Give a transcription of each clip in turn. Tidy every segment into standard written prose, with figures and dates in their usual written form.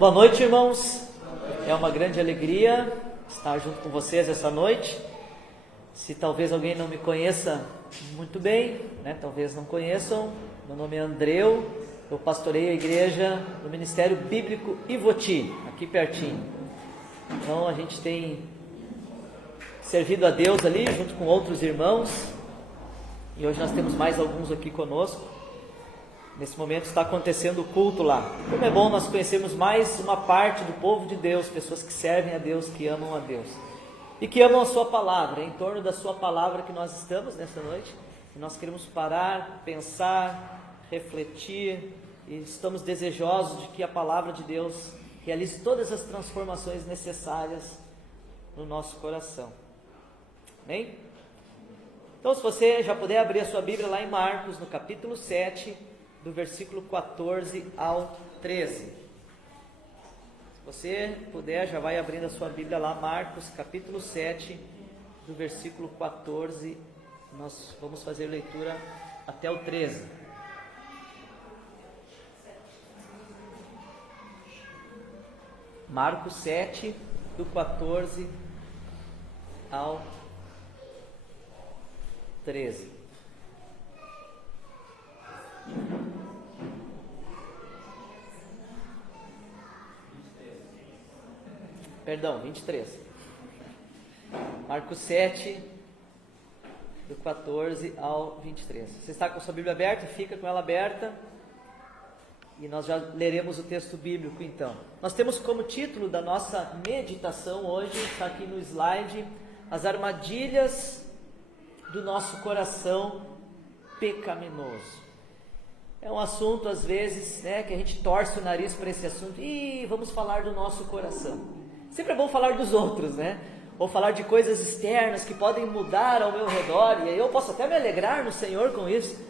Boa noite, irmãos. É uma grande alegria estar junto com vocês essa noite. Se talvez alguém não me conheça muito bem, talvez não conheçam, meu nome é Andreu, eu pastoreio a igreja do Ministério Bíblico Ivoti, aqui pertinho. Então a gente tem servido a Deus ali junto com outros irmãos, e hoje nós temos mais alguns aqui conosco. Nesse momento está acontecendo o culto lá. Como é bom nós conhecermos mais uma parte do povo de Deus, pessoas que servem a Deus, que amam a Deus e que amam a sua palavra. É em torno da sua palavra que nós estamos nessa noite, e nós queremos parar, pensar, refletir, e estamos desejosos de que a palavra de Deus realize todas as transformações necessárias no nosso coração. Amém? Então, se você já puder abrir a sua Bíblia lá em Marcos, no capítulo 7, do versículo 14 ao 13. Se você puder, já vai abrindo a sua Bíblia lá, Marcos, capítulo 7, do versículo 14, nós vamos fazer leitura até o 13. Marcos 7, do 14 ao 13. Perdão, 23. Marcos 7, do 14 ao 23. Você está com a sua Bíblia aberta? Fica com ela aberta. E nós já leremos o texto bíblico então. Nós temos como título da nossa meditação hoje, está aqui no slide, as armadilhas do nosso coração pecaminoso. É um assunto às vezes, que a gente torce o nariz para esse assunto. E vamos falar do nosso coração. Sempre é bom falar dos outros, ou falar de coisas externas que podem mudar ao meu redor, e aí eu posso até me alegrar no Senhor com isso,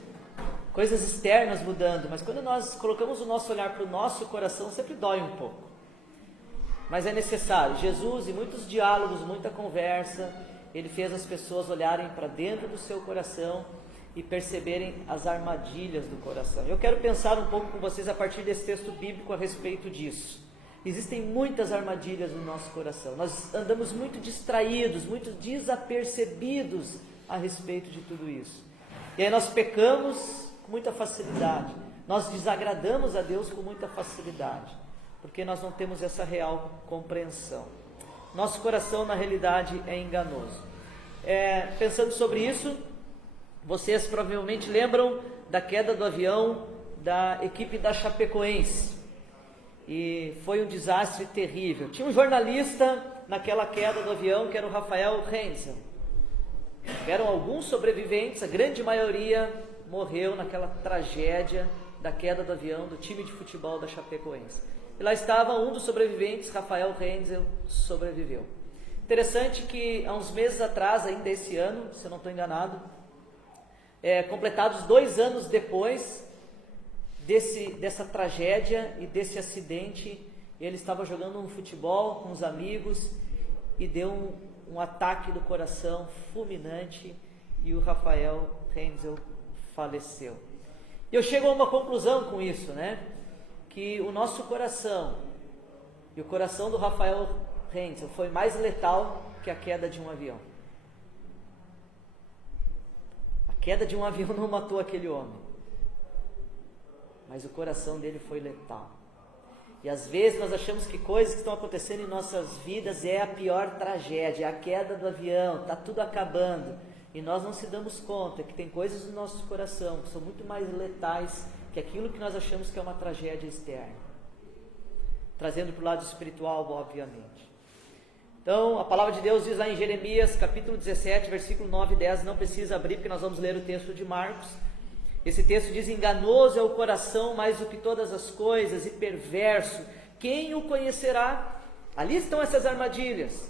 coisas externas mudando, mas quando nós colocamos o nosso olhar para o nosso coração, sempre dói um pouco, mas é necessário. Jesus, em muitos diálogos, muita conversa, ele fez as pessoas olharem para dentro do seu coração e perceberem as armadilhas do coração. Eu quero pensar um pouco com vocês a partir desse texto bíblico a respeito disso. Existem muitas armadilhas no nosso coração. Nós andamos muito distraídos, muito desapercebidos a respeito de tudo isso. E aí nós pecamos com muita facilidade. Nós desagradamos a Deus com muita facilidade, porque nós não temos essa real compreensão. Nosso coração, na realidade, é enganoso. Pensando sobre isso, vocês provavelmente lembram da queda do avião da equipe da Chapecoense. E foi um desastre terrível. Tinha um jornalista naquela queda do avião, que era o Rafael Heinzel. Eram alguns sobreviventes, a grande maioria morreu naquela tragédia da queda do avião do time de futebol da Chapecoense. E lá estava um dos sobreviventes, Rafael Heinzel, sobreviveu. Interessante que há uns meses atrás, ainda esse ano, se eu não estou enganado, completados 2 anos depois dessa tragédia e desse acidente, ele estava jogando um futebol com os amigos e deu um ataque do coração fulminante e o Rafael Heinzel faleceu. E eu chego a uma conclusão com isso, que o nosso coração e o coração do Rafael Heinzel foi mais letal que a queda de um avião. A queda de um avião não matou aquele homem, mas o coração dele foi letal. E às vezes nós achamos que coisas que estão acontecendo em nossas vidas é a pior tragédia, é a queda do avião, está tudo acabando. E nós não se damos conta que tem coisas no nosso coração que são muito mais letais que aquilo que nós achamos que é uma tragédia externa. Trazendo para o lado espiritual, obviamente. Então, a palavra de Deus diz lá em Jeremias, capítulo 17, versículo 9 e 10, não precisa abrir porque nós vamos ler o texto de Marcos. Esse texto diz: enganoso é o coração mais do que todas as coisas e perverso, quem o conhecerá? Ali estão essas armadilhas.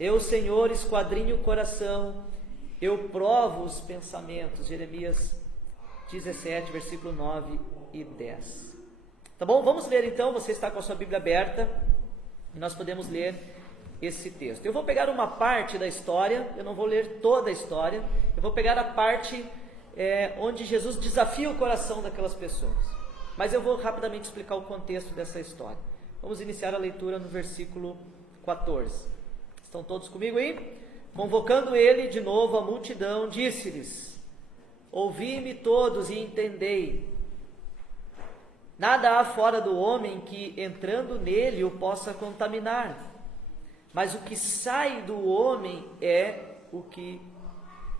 Eu, Senhor, esquadrinho o coração, eu provo os pensamentos. Jeremias 17, versículo 9 e 10. Tá bom? Vamos ler então. Você está com a sua Bíblia aberta e nós podemos ler esse texto. Eu vou pegar uma parte da história, eu não vou ler toda a história, eu vou pegar a parte onde Jesus desafia o coração daquelas pessoas. Mas eu vou rapidamente explicar o contexto dessa história. Vamos iniciar a leitura no versículo 14. Estão todos comigo aí? Convocando ele de novo a multidão, disse-lhes: ouvi-me todos e entendei. Nada há fora do homem que, entrando nele, o possa contaminar. Mas o que sai do homem é o que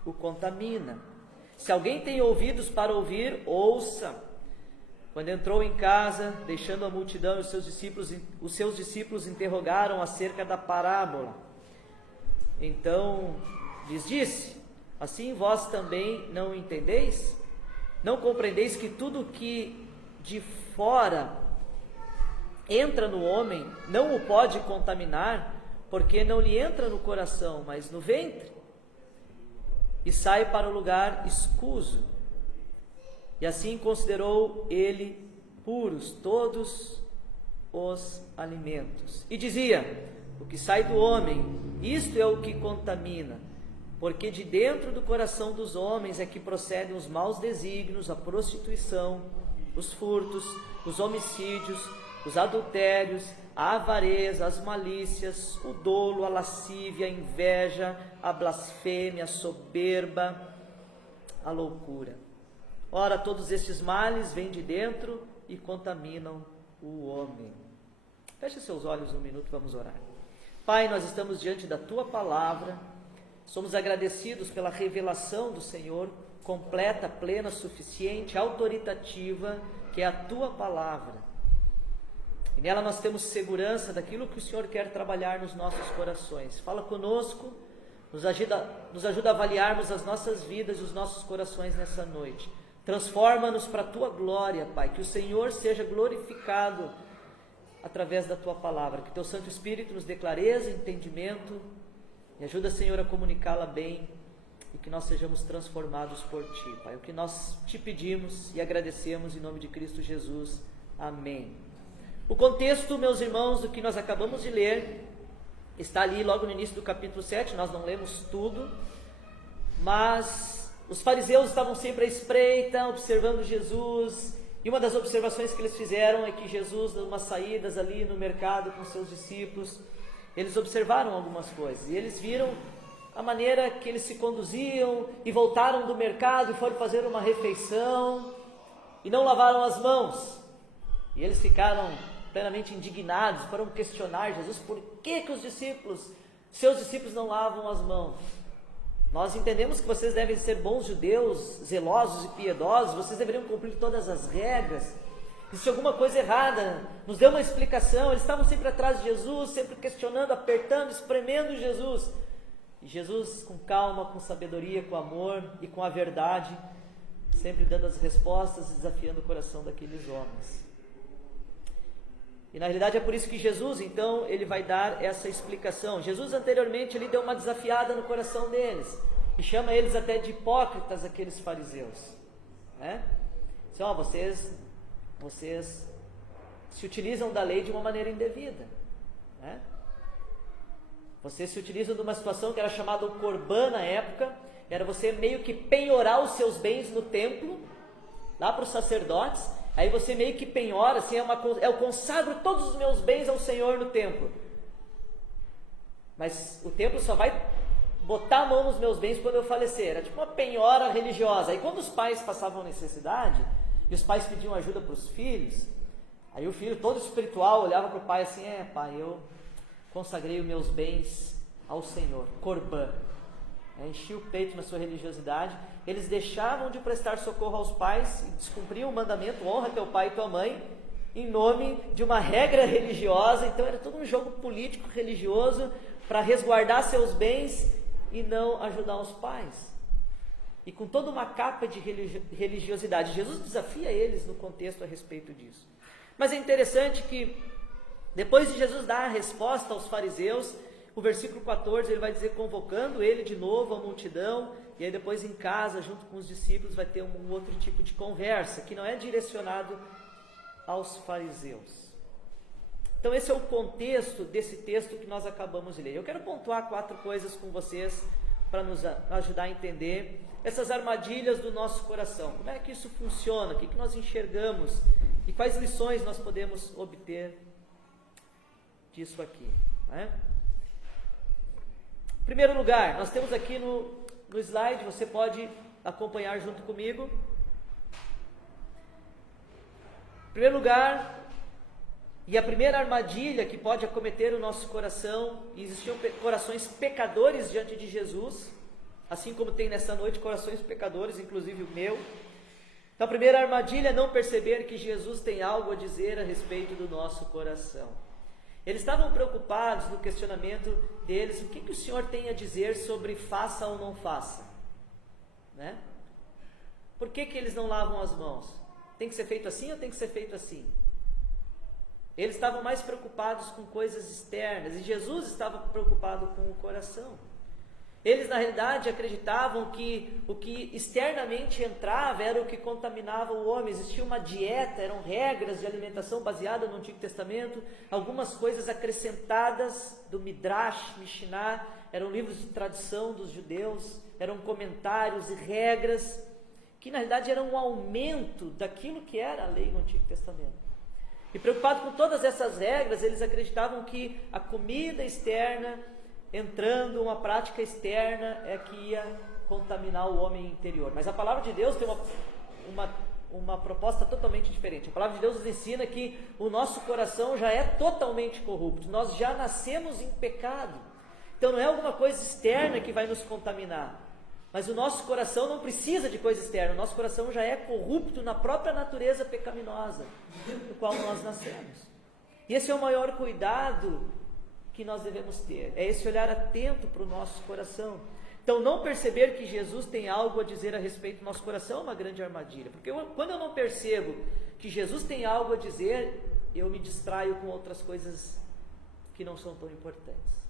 o contamina. Se alguém tem ouvidos para ouvir, ouça. Quando entrou em casa, deixando a multidão e os seus discípulos interrogaram acerca da parábola. Então lhes disse: assim vós também não entendeis? Não compreendeis que tudo que de fora entra no homem não o pode contaminar, porque não lhe entra no coração, mas no ventre, e sai para o lugar escuso. E assim considerou ele puros todos os alimentos. E dizia: o que sai do homem, isto é o que contamina, porque de dentro do coração dos homens é que procedem os maus desígnios, a prostituição, os furtos, os homicídios, os adultérios, a avareza, as malícias, o dolo, a lascívia, a inveja, a blasfêmia, a soberba, a loucura. Ora, todos estes males vêm de dentro e contaminam o homem. Feche seus olhos um minuto, vamos orar. Pai, nós estamos diante da Tua Palavra, somos agradecidos pela revelação do Senhor, completa, plena, suficiente, autoritativa, que é a Tua Palavra. E nela nós temos segurança daquilo que o Senhor quer trabalhar nos nossos corações. Fala conosco, nos ajuda a avaliarmos as nossas vidas e os nossos corações nessa noite. Transforma-nos para a Tua glória, Pai, que o Senhor seja glorificado através da Tua Palavra, que Teu Santo Espírito nos dê clareza, entendimento, e ajuda, Senhor, a comunicá-la bem, e que nós sejamos transformados por Ti, Pai. O que nós Te pedimos e agradecemos em nome de Cristo Jesus. Amém. O contexto, meus irmãos, do que nós acabamos de ler, está ali logo no início do capítulo 7, nós não lemos tudo, mas os fariseus estavam sempre à espreita, observando Jesus, e uma das observações que eles fizeram é que Jesus, numas saídas ali no mercado com seus discípulos, eles observaram algumas coisas, e eles viram a maneira que eles se conduziam, e voltaram do mercado e foram fazer uma refeição, e não lavaram as mãos, e eles ficaram plenamente indignados, foram questionar Jesus, por que os seus discípulos não lavam as mãos? Nós entendemos que vocês devem ser bons judeus, zelosos e piedosos, vocês deveriam cumprir todas as regras. Existe alguma coisa errada, nos dê uma explicação. Eles estavam sempre atrás de Jesus, sempre questionando, apertando, espremendo Jesus. E Jesus, com calma, com sabedoria, com amor e com a verdade, sempre dando as respostas e desafiando o coração daqueles homens. E na realidade é por isso que Jesus, então, ele vai dar essa explicação. Jesus anteriormente, ele deu uma desafiada no coração deles, e chama eles até de hipócritas, aqueles fariseus, né? Então, vocês se utilizam da lei de uma maneira indevida, né? Vocês se utilizam de uma situação que era chamada o Corbã na época, era você meio que penhorar os seus bens no templo, lá para os sacerdotes. Aí você meio que penhora, assim, eu consagro todos os meus bens ao Senhor no templo. Mas o templo só vai botar a mão nos meus bens quando eu falecer. Era tipo uma penhora religiosa. Aí quando os pais passavam necessidade, e os pais pediam ajuda para os filhos, aí o filho todo espiritual olhava para o pai assim: pai, eu consagrei os meus bens ao Senhor, Corbã. Enchia o peito na sua religiosidade. Eles deixavam de prestar socorro aos pais e descumpriam o mandamento: honra teu pai e tua mãe, em nome de uma regra religiosa. Então era todo um jogo político religioso para resguardar seus bens e não ajudar os pais, e com toda uma capa de religiosidade. Jesus desafia eles no contexto a respeito disso. Mas é interessante que depois de Jesus dar a resposta aos fariseus, o versículo 14, ele vai dizer: convocando ele de novo a multidão, e aí depois em casa, junto com os discípulos, vai ter um outro tipo de conversa, que não é direcionado aos fariseus. Então esse é o contexto desse texto que nós acabamos de ler. Eu quero pontuar 4 coisas com vocês, para nos ajudar a entender essas armadilhas do nosso coração. Como é que isso funciona? O que nós enxergamos? E quais lições nós podemos obter disso aqui. Né? Em primeiro lugar, nós temos aqui no slide, você pode acompanhar junto comigo. Em primeiro lugar, e a primeira armadilha que pode acometer o nosso coração, e existiam corações pecadores diante de Jesus, assim como tem nessa noite corações pecadores, inclusive o meu. Então a primeira armadilha é não perceber que Jesus tem algo a dizer a respeito do nosso coração. Eles estavam preocupados no questionamento deles, o que o Senhor tem a dizer sobre faça ou não faça? Né? Por que eles não lavam as mãos? Tem que ser feito assim ou tem que ser feito assim? Eles estavam mais preocupados com coisas externas, e Jesus estava preocupado com o coração. Eles, na realidade, acreditavam que o que externamente entrava era o que contaminava o homem. Existia uma dieta, eram regras de alimentação baseadas no Antigo Testamento, algumas coisas acrescentadas do Midrash, Mishnah, eram livros de tradição dos judeus, eram comentários e regras, que na realidade eram um aumento daquilo que era a lei no Antigo Testamento. E preocupados com todas essas regras, eles acreditavam que a comida externa, entrando uma prática externa, é que ia contaminar o homem interior. Mas a palavra de Deus tem uma proposta totalmente diferente. A palavra de Deus nos ensina que o nosso coração já é totalmente corrupto. Nós já nascemos em pecado. Então não é alguma coisa externa que vai nos contaminar. Mas o nosso coração não precisa de coisa externa. O nosso coração já é corrupto na própria natureza pecaminosa do qual nós nascemos. E esse é o maior cuidado que nós devemos ter. É esse olhar atento para o nosso coração. Então, não perceber que Jesus tem algo a dizer a respeito do nosso coração é uma grande armadilha. Porque quando eu não percebo que Jesus tem algo a dizer, eu me distraio com outras coisas que não são tão importantes.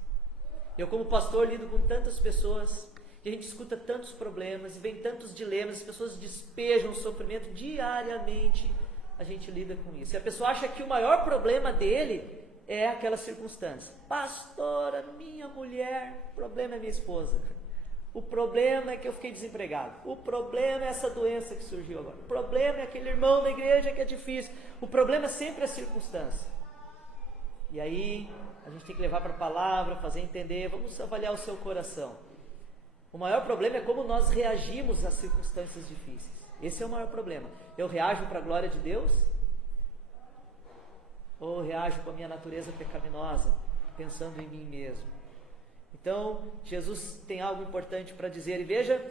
Eu, como pastor, lido com tantas pessoas, e a gente escuta tantos problemas, e vem tantos dilemas, as pessoas despejam sofrimento diariamente, a gente lida com isso. E a pessoa acha que o maior problema dele é aquela circunstância. Pastora, minha mulher, o problema é minha esposa. O problema é que eu fiquei desempregado. O problema é essa doença que surgiu agora. O problema é aquele irmão na igreja que é difícil. O problema é sempre a circunstância. E aí, a gente tem que levar para a palavra, fazer entender, vamos avaliar o seu coração. O maior problema é como nós reagimos às circunstâncias difíceis. Esse é o maior problema. Eu reajo para a glória de Deus? Ou reajo com a minha natureza pecaminosa, pensando em mim mesmo? Então, Jesus tem algo importante para dizer, e veja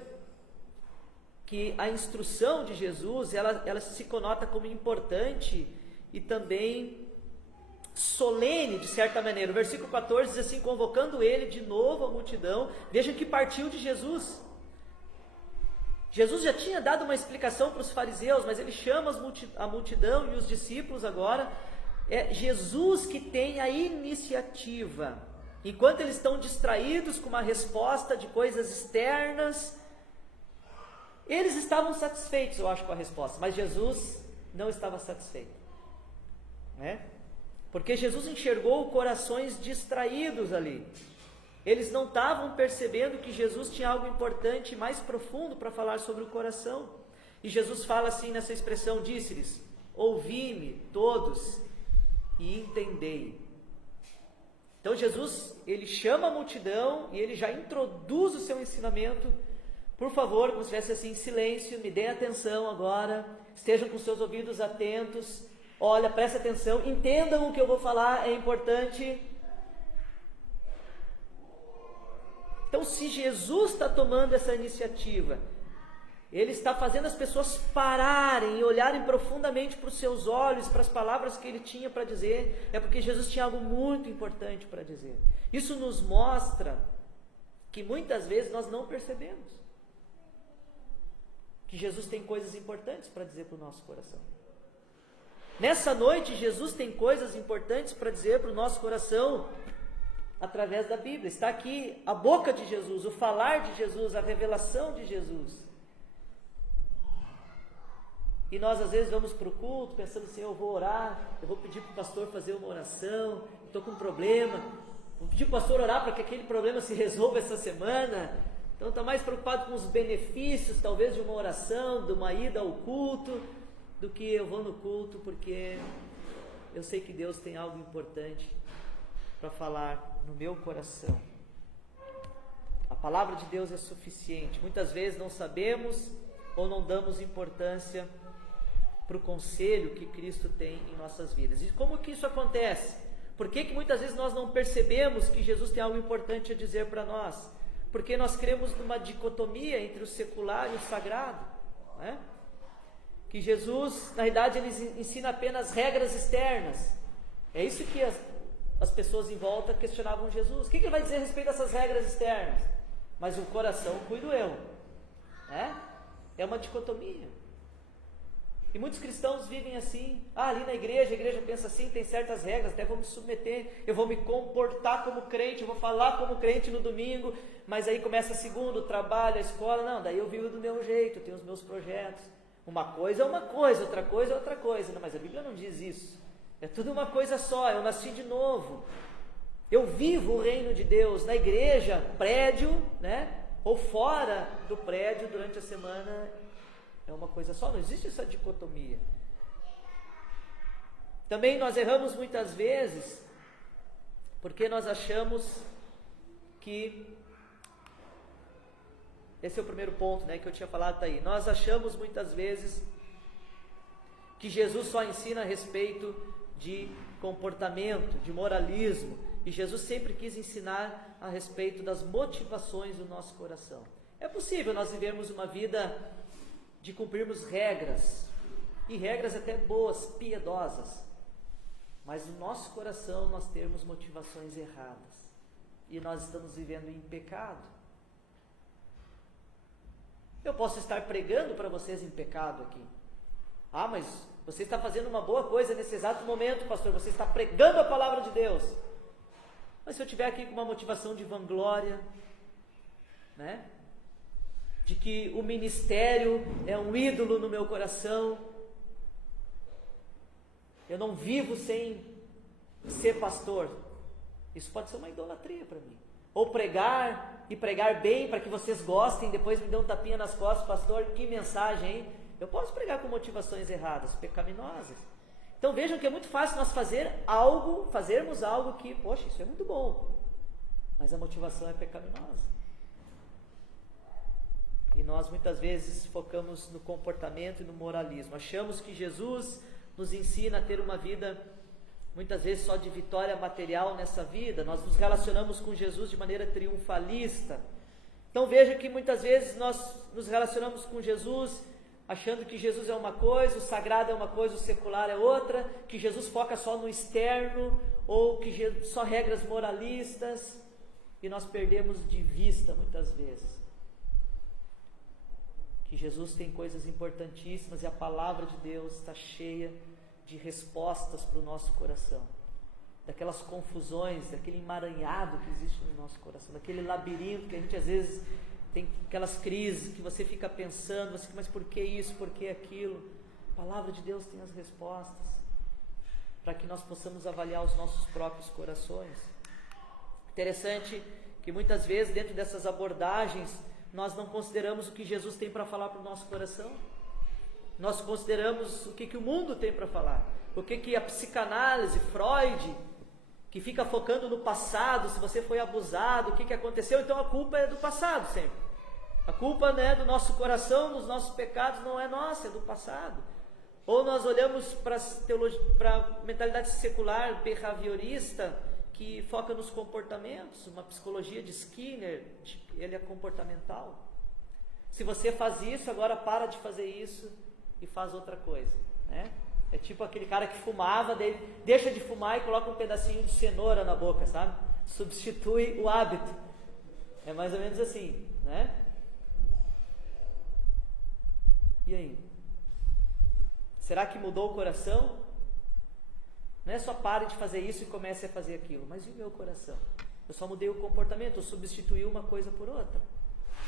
que a instrução de Jesus, ela se conota como importante e também solene, de certa maneira. O versículo 14 diz assim, convocando ele de novo a multidão, veja que partiu de Jesus. Jesus já tinha dado uma explicação para os fariseus, mas ele chama a multidão e os discípulos agora. É Jesus que tem a iniciativa. Enquanto eles estão distraídos com uma resposta de coisas externas, eles estavam satisfeitos, eu acho, com a resposta, mas Jesus não estava satisfeito, né? Porque Jesus enxergou corações distraídos ali. Eles não estavam percebendo que Jesus tinha algo importante, mais profundo para falar sobre o coração. E Jesus fala assim nessa expressão, disse-lhes, ouvi-me todos e entendei. Então Jesus, ele chama a multidão e ele já introduz o seu ensinamento. Por favor, como se estivesse assim em silêncio, me deem atenção agora, estejam com seus ouvidos atentos, olha, presta atenção, entendam o que eu vou falar, é importante. Então, se Jesus está tomando essa iniciativa, ele está fazendo as pessoas pararem e olharem profundamente para os seus olhos, para as palavras que ele tinha para dizer, é porque Jesus tinha algo muito importante para dizer. Isso nos mostra que muitas vezes nós não percebemos que Jesus tem coisas importantes para dizer para o nosso coração. Nessa noite, Jesus tem coisas importantes para dizer para o nosso coração através da Bíblia. Está aqui a boca de Jesus, o falar de Jesus, a revelação de Jesus. E nós às vezes vamos para o culto pensando assim, eu vou orar, eu vou pedir para o pastor fazer uma oração, estou com um problema, vou pedir para o pastor orar para que aquele problema se resolva essa semana. Então está mais preocupado com os benefícios talvez de uma oração, de uma ida ao culto, do que eu vou no culto porque eu sei que Deus tem algo importante para falar no meu coração. A palavra de Deus é suficiente. Muitas vezes não sabemos ou não damos importância para o conselho que Cristo tem em nossas vidas. E como que isso acontece? Por que muitas vezes nós não percebemos que Jesus tem algo importante a dizer para nós? Porque nós cremos numa dicotomia entre o secular e o sagrado, não é? Que Jesus, na realidade, ele ensina apenas regras externas. É isso que as pessoas em volta questionavam Jesus. O que ele vai dizer a respeito dessas regras externas? Mas o coração cuido eu. É uma dicotomia. E muitos cristãos vivem assim. Ali na igreja, a igreja pensa assim, tem certas regras, até vou me submeter, eu vou me comportar como crente, eu vou falar como crente no domingo, mas aí começa a segunda, o trabalho, a escola, não, daí eu vivo do meu jeito, eu tenho os meus projetos. Uma coisa é uma coisa, outra coisa é outra coisa. Não, mas a Bíblia não diz isso. É tudo uma coisa só, eu nasci de novo. Eu vivo o reino de Deus na igreja, prédio, né? Ou fora do prédio durante a semana. É uma coisa só, não existe essa dicotomia. Também nós erramos muitas vezes porque nós achamos que, esse é o primeiro ponto, né, que eu tinha falado, tá aí. Nós achamos muitas vezes que Jesus só ensina a respeito de comportamento, de moralismo, e Jesus sempre quis ensinar a respeito das motivações do nosso coração. É possível nós vivermos uma vida de cumprirmos regras, e regras até boas, piedosas, mas no nosso coração nós termos motivações erradas, e nós estamos vivendo em pecado. Eu posso estar pregando para vocês em pecado aqui. Ah, mas você está fazendo uma boa coisa nesse exato momento, pastor, você está pregando a palavra de Deus. Mas se eu estiver aqui com uma motivação de vanglória, né? De que o ministério é um ídolo no meu coração, eu não vivo sem ser pastor, isso pode ser uma idolatria para mim. Ou pregar, e pregar bem para que vocês gostem, depois me dão um tapinha nas costas, pastor, que mensagem, hein? Eu posso pregar com motivações erradas, pecaminosas. Então vejam que é muito fácil nós fazermos algo que, poxa, isso é muito bom, mas a motivação é pecaminosa. E nós muitas vezes focamos no comportamento e no moralismo. Achamos que Jesus nos ensina a ter uma vida, muitas vezes só de vitória material nessa vida. Nós nos relacionamos com Jesus de maneira triunfalista. Então veja que muitas vezes nós nos relacionamos com Jesus achando que Jesus é uma coisa, o sagrado é uma coisa, o secular é outra, que Jesus foca só no externo, ou que só regras moralistas, e nós perdemos de vista muitas vezes que Jesus tem coisas importantíssimas, e a palavra de Deus está cheia de respostas para o nosso coração, daquelas confusões, daquele emaranhado que existe no nosso coração, daquele labirinto que a gente às vezes tem aquelas crises que você fica pensando, mas por que isso, por que aquilo? A palavra de Deus tem as respostas, para que nós possamos avaliar os nossos próprios corações. Interessante que muitas vezes dentro dessas abordagens, nós não consideramos o que Jesus tem para falar para o nosso coração. Nós consideramos o que o mundo tem para falar. O que a psicanálise, Freud, que fica focando no passado, se você foi abusado, o que aconteceu, então a culpa é do passado sempre. A culpa, né, do nosso coração, dos nossos pecados, não é nossa, é do passado. Ou nós olhamos para a mentalidade secular, behaviorista, que foca nos comportamentos, uma psicologia de Skinner, ele é comportamental. Se você faz isso, agora para de fazer isso e faz outra coisa, né? É tipo aquele cara que fumava, daí deixa de fumar e coloca um pedacinho de cenoura na boca, sabe? Substitui o hábito. É mais ou menos assim, né? E aí? Será que mudou o coração? Não é só pare de fazer isso e comece a fazer aquilo, mas e o meu coração? Eu só mudei o comportamento, eu substituí uma coisa por outra.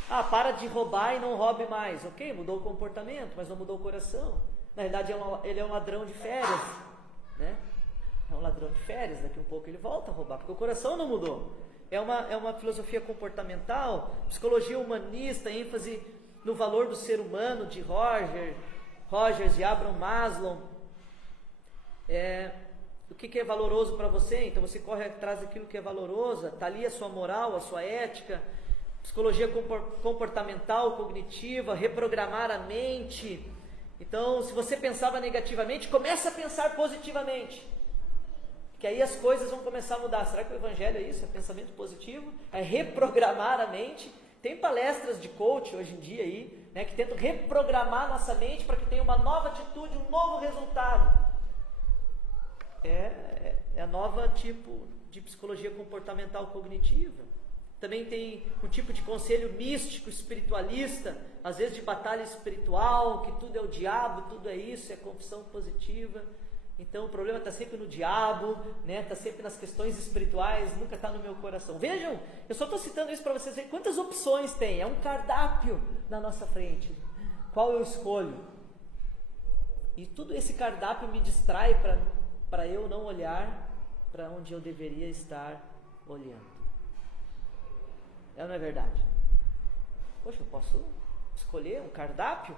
Ah, para de roubar e não roube mais. Ok, mudou o comportamento, mas não mudou o coração. Na verdade, ele é um ladrão de férias, né? É um ladrão de férias, daqui um pouco ele volta a roubar, porque o coração não mudou. É uma filosofia comportamental, psicologia humanista, ênfase no valor do ser humano, de Rogers e Abraham Maslow. do que é valoroso para você, então você corre atrás daquilo que é valoroso, está ali a sua moral, a sua ética, psicologia comportamental, cognitiva, reprogramar a mente. Então, se você pensava negativamente, comece a pensar positivamente, que aí as coisas vão começar a mudar. Será que o evangelho é isso? É pensamento positivo? É reprogramar a mente? Tem palestras de coach hoje em dia aí, né, que tentam reprogramar nossa mente para que tenha uma nova atitude, um novo resultado. É a nova tipo de psicologia comportamental cognitiva. Também tem um tipo de conselho místico, espiritualista, às vezes de batalha espiritual, que tudo é o diabo, tudo é isso, é confissão positiva. Então o problema está sempre no diabo, né? Está sempre nas questões espirituais, nunca está no meu coração. Vejam, eu só estou citando isso para vocês verem quantas opções tem. É um cardápio na nossa frente. Qual eu escolho? E tudo esse cardápio me distrai para eu não olhar para onde eu deveria estar olhando. É ou não é verdade? Poxa, eu posso escolher um cardápio?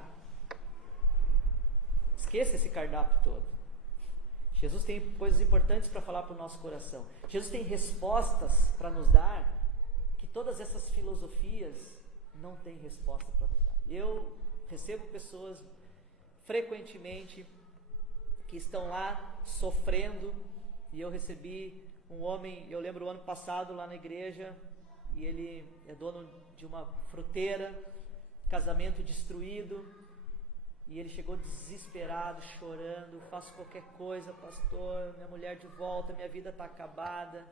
Esqueça esse cardápio todo. Jesus tem coisas importantes para falar para o nosso coração. Jesus tem respostas para nos dar que todas essas filosofias não têm resposta para nos dar. Eu recebo pessoas frequentemente que estão lá sofrendo, e eu recebi um homem, eu lembro o ano passado lá na igreja, e ele é dono de uma fruteira, casamento destruído, e ele chegou desesperado, chorando, faço qualquer coisa, pastor, minha mulher de volta, minha vida está acabada.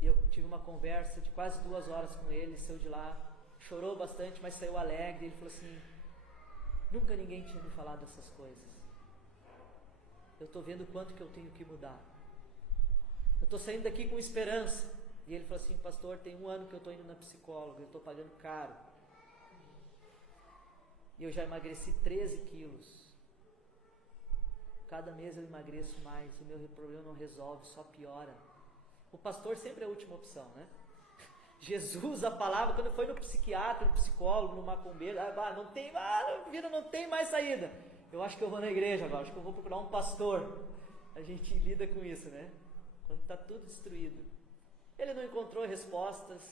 E eu tive uma conversa de quase 2 horas com ele, saiu de lá, chorou bastante, mas saiu alegre. Ele falou assim: nunca ninguém tinha me falado essas coisas. Eu estou vendo o quanto que eu tenho que mudar. Eu estou saindo daqui com esperança. E ele falou assim: pastor, tem 1 ano que eu estou indo na psicóloga, eu estou pagando caro. E eu já emagreci 13 quilos. Cada mês eu emagreço mais, o meu problema não resolve, só piora. O pastor sempre é a última opção, né? Jesus, a palavra, quando foi no psiquiatra, no psicólogo, no macumbeiro, não tem mais saída. Eu acho que eu vou na igreja agora, acho que eu vou procurar um pastor. A gente lida com isso, né? Quando está tudo destruído. Ele não encontrou respostas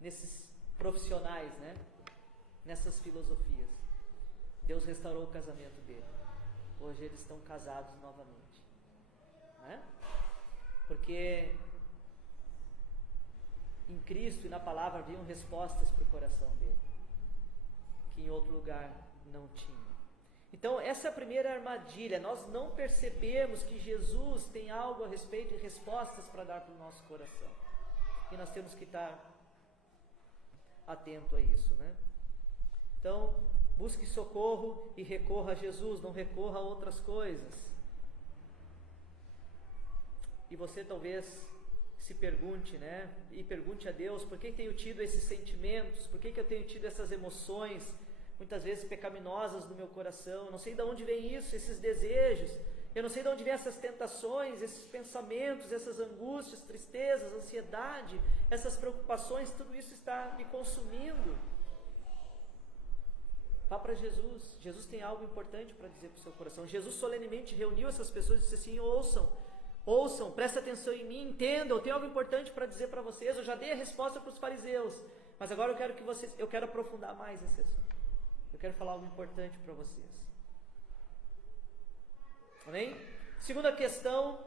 nesses profissionais, né? Nessas filosofias. Deus restaurou o casamento dele. Hoje eles estão casados novamente, né? Porque em Cristo e na palavra haviam respostas para o coração dele, que em outro lugar não tinha. Então essa é a primeira armadilha. Nós não percebemos que Jesus tem algo a respeito e respostas para dar para o nosso coração. E nós temos que estar atento a isso, né? Então, busque socorro e recorra a Jesus, não recorra a outras coisas. E você talvez se pergunte, né? E pergunte a Deus: por que tenho tido esses sentimentos? Por que eu tenho tido essas emoções, muitas vezes pecaminosas no meu coração? Eu não sei de onde vem isso, esses desejos. Eu não sei de onde vem essas tentações, esses pensamentos, essas angústias, tristezas, ansiedade, essas preocupações. Tudo isso está me consumindo. Vá para Jesus. Jesus tem algo importante para dizer para o seu coração. Jesus solenemente reuniu essas pessoas e disse assim: ouçam, prestem atenção em mim, entendam, eu tenho algo importante para dizer para vocês. Eu já dei a resposta para os fariseus, mas agora eu quero aprofundar mais esse assunto. Eu quero falar algo importante para vocês. Amém? Segunda questão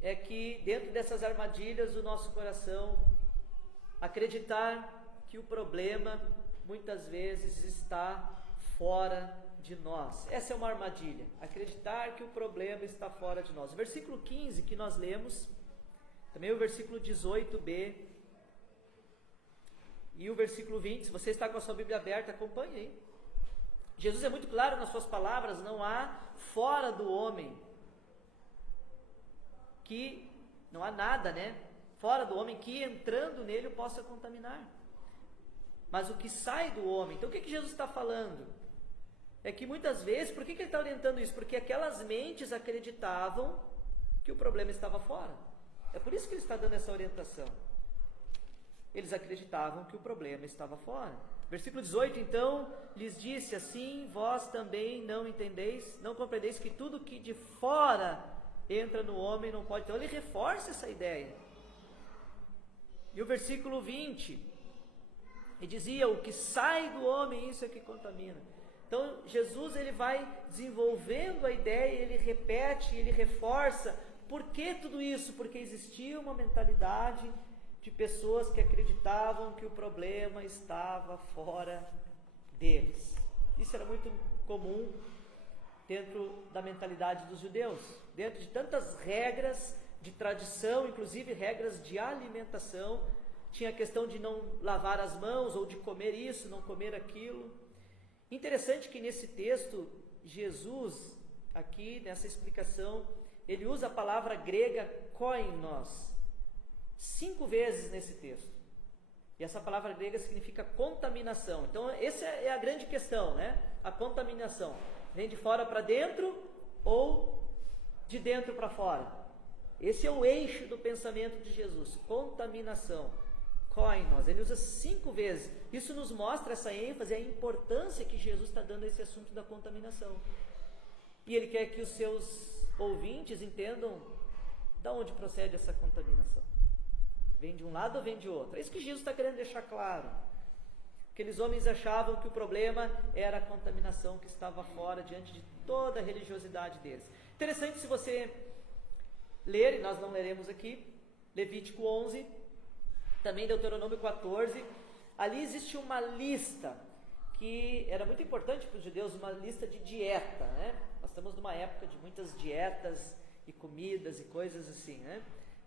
é que dentro dessas armadilhas do nosso coração, acreditar que o problema muitas vezes está fora de nós. Essa é uma armadilha, acreditar que o problema está fora de nós. O versículo 15 que nós lemos, também o versículo 18b e o versículo 20, se você está com a sua Bíblia aberta, acompanhe aí. Jesus é muito claro nas suas palavras: não há fora do homem não há nada, né? Fora do homem que entrando nele o possa contaminar. Mas o que sai do homem. Então o que Jesus está falando? É que muitas vezes, por que ele está orientando isso? Porque aquelas mentes acreditavam que o problema estava fora. É por isso que ele está dando essa orientação. Eles acreditavam que o problema estava fora. Versículo 18, então, lhes disse assim, vós também não entendeis, não compreendeis que tudo que de fora entra no homem não pode. Então ele reforça essa ideia. E o versículo 20, ele dizia, o que sai do homem, isso é que contamina. Então Jesus ele vai desenvolvendo a ideia, ele repete, ele reforça. Por que tudo isso? Porque existia uma mentalidade de pessoas que acreditavam que o problema estava fora deles. Isso era muito comum dentro da mentalidade dos judeus, dentro de tantas regras de tradição, inclusive regras de alimentação. Tinha a questão de não lavar as mãos, ou de comer isso, não comer aquilo. Interessante que nesse texto, Jesus, aqui nessa explicação, ele usa a palavra grega koinos, 5 vezes nesse texto. E essa palavra grega significa contaminação. Então essa é a grande questão, né? A contaminação. Vem de fora para dentro ou de dentro para fora? Esse é o eixo do pensamento de Jesus. Contaminação. Koinos. Ele usa 5 vezes. Isso nos mostra essa ênfase, a importância que Jesus está dando a esse assunto da contaminação. E ele quer que os seus ouvintes entendam de onde procede essa contaminação. Vem de um lado ou vem de outro? É isso que Jesus está querendo deixar claro. Aqueles homens achavam que o problema era a contaminação que estava fora, diante de toda a religiosidade deles. Interessante, se você ler, e nós não leremos aqui, Levítico 11, também Deuteronômio 14, ali existe uma lista que era muito importante para os judeus, uma lista de dieta, né? Nós estamos numa época de muitas dietas e comidas e coisas assim, né?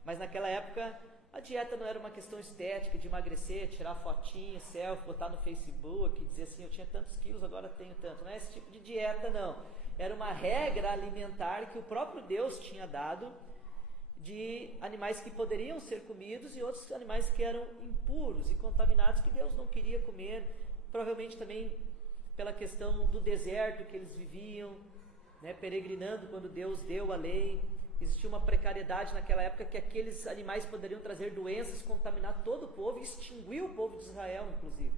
Mas naquela época a dieta não era uma questão estética, de emagrecer, tirar fotinho, selfie, botar no Facebook, dizer assim, eu tinha tantos quilos, agora tenho tanto. Não é esse tipo de dieta, não. Era uma regra alimentar que o próprio Deus tinha dado, de animais que poderiam ser comidos e outros animais que eram impuros e contaminados, que Deus não queria comer, provavelmente também pela questão do deserto que eles viviam, né, peregrinando quando Deus deu a lei. Existia uma precariedade naquela época que aqueles animais poderiam trazer doenças, contaminar todo o povo e extinguir o povo de Israel, inclusive.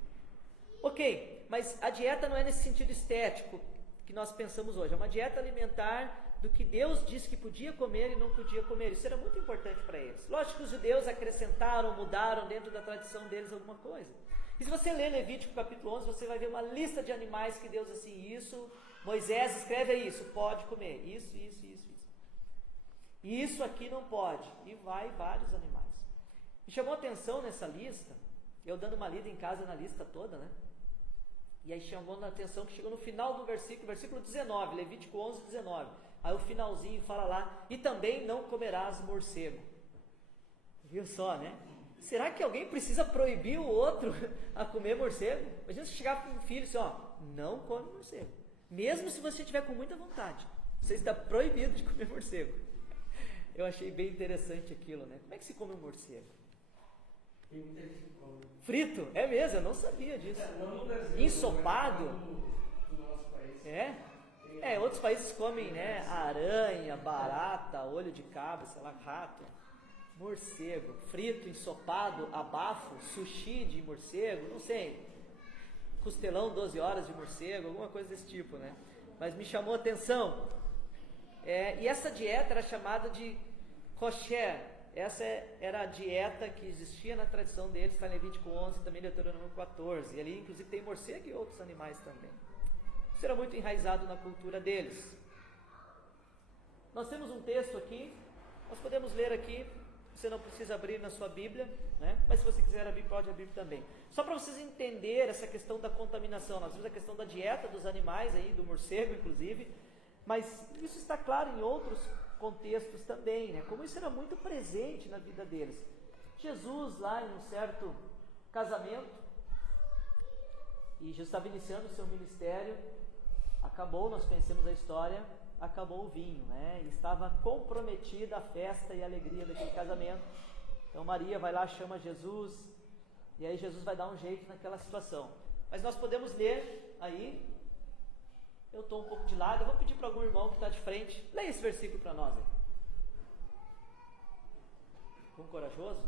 Ok, mas a dieta não é nesse sentido estético que nós pensamos hoje. É uma dieta alimentar do que Deus disse que podia comer e não podia comer. Isso era muito importante para eles. Lógico que os judeus acrescentaram, mudaram dentro da tradição deles alguma coisa. E se você ler Levítico capítulo 11, você vai ver uma lista de animais que Deus assim, isso, Moisés escreve isso, pode comer, isso. E isso aqui não pode. E vai vários animais. Me chamou a atenção nessa lista, eu dando uma lida em casa na lista toda, né? E aí chamou a atenção que chegou no final do versículo 19, Levítico 11, 19. Aí o finalzinho fala lá, e também não comerás morcego. Viu só, né? Será que alguém precisa proibir o outro a comer morcego? Imagina se chegar para um filho e assim, ó, não come morcego. Mesmo se você estiver com muita vontade, você está proibido de comer morcego. Eu achei bem interessante aquilo, né? Como é que se come um morcego? Frito? É mesmo, eu não sabia disso. Ensopado? Outros países comem, né? Aranha, barata, olho de cabra, sei lá, rato. Morcego, frito, ensopado, abafo, sushi de morcego, não sei. Costelão 12 horas de morcego, alguma coisa desse tipo, né? Mas me chamou a atenção. E essa dieta era chamada de kosher. Essa era a dieta que existia na tradição deles, está em Levítico 11, também Deuteronômio 14. E ali, inclusive, tem morcego e outros animais também. Isso era muito enraizado na cultura deles. Nós temos um texto aqui, nós podemos ler aqui, você não precisa abrir na sua Bíblia, né? Mas se você quiser abrir, pode abrir também. Só para vocês entenderem essa questão da contaminação, nós vimos a questão da dieta dos animais, aí, do morcego, inclusive. Mas isso está claro em outros contextos também, né? Como isso era muito presente na vida deles. Jesus, lá em um certo casamento, e Jesus estava iniciando o seu ministério, acabou, nós conhecemos a história, acabou o vinho, né? E estava comprometida a festa e a alegria daquele casamento. Então Maria vai lá, chama Jesus, e aí Jesus vai dar um jeito naquela situação. Mas nós podemos ler aí. Eu estou um pouco de lado, eu vou pedir para algum irmão que está de frente, leia esse versículo para nós aí. Com corajoso?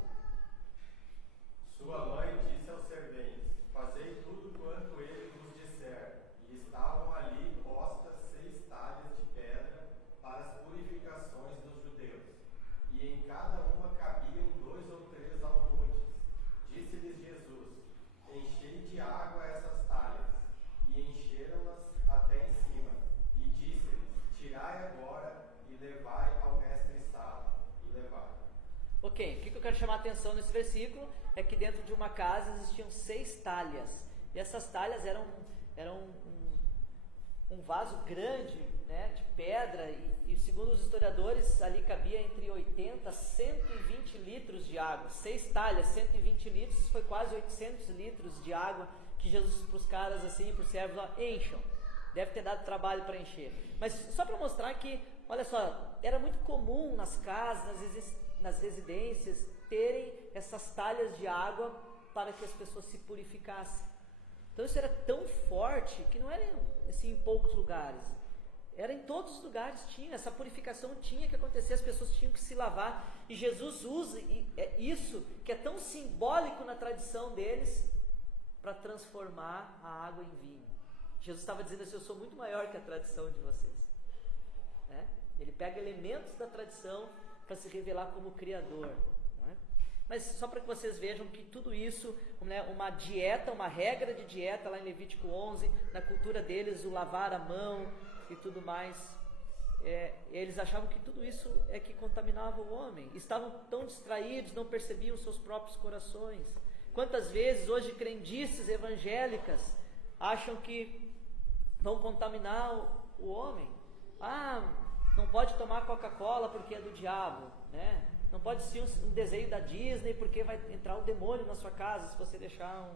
Sua mãe disse aos serventes, fazei tudo quanto Caminhai agora e levai ao mestre Sala, e levai. Ok, o que eu quero chamar a atenção nesse versículo é que dentro de uma casa existiam 6 talhas, e essas talhas eram um vaso grande, né, de pedra, e segundo os historiadores, ali cabia entre 80 a 120 litros de água. 6 talhas, 120 litros, foi quase 800 litros de água que Jesus, para os caras assim, para os servos, ó, encham. Deve ter dado trabalho para encher. Mas só para mostrar que, olha só, era muito comum nas casas, nas residências, terem essas talhas de água para que as pessoas se purificassem. Então isso era tão forte que não era assim em poucos lugares. Era em todos os lugares, tinha, essa purificação tinha que acontecer, as pessoas tinham que se lavar. E Jesus usa isso, que é tão simbólico na tradição deles, para transformar a água em vinho. Jesus estava dizendo assim, eu sou muito maior que a tradição de vocês. Né? Ele pega elementos da tradição para se revelar como Criador. Não é? Mas só para que vocês vejam que tudo isso, né, uma dieta, uma regra de dieta lá em Levítico 11, na cultura deles, o lavar a mão e tudo mais, eles achavam que tudo isso é que contaminava o homem. Estavam tão distraídos, não percebiam os seus próprios corações. Quantas vezes hoje crendices evangélicas acham que vão contaminar o homem? Não pode tomar Coca-Cola porque é do diabo, né? Não pode ser um desenho da Disney porque vai entrar um demônio na sua casa se você deixar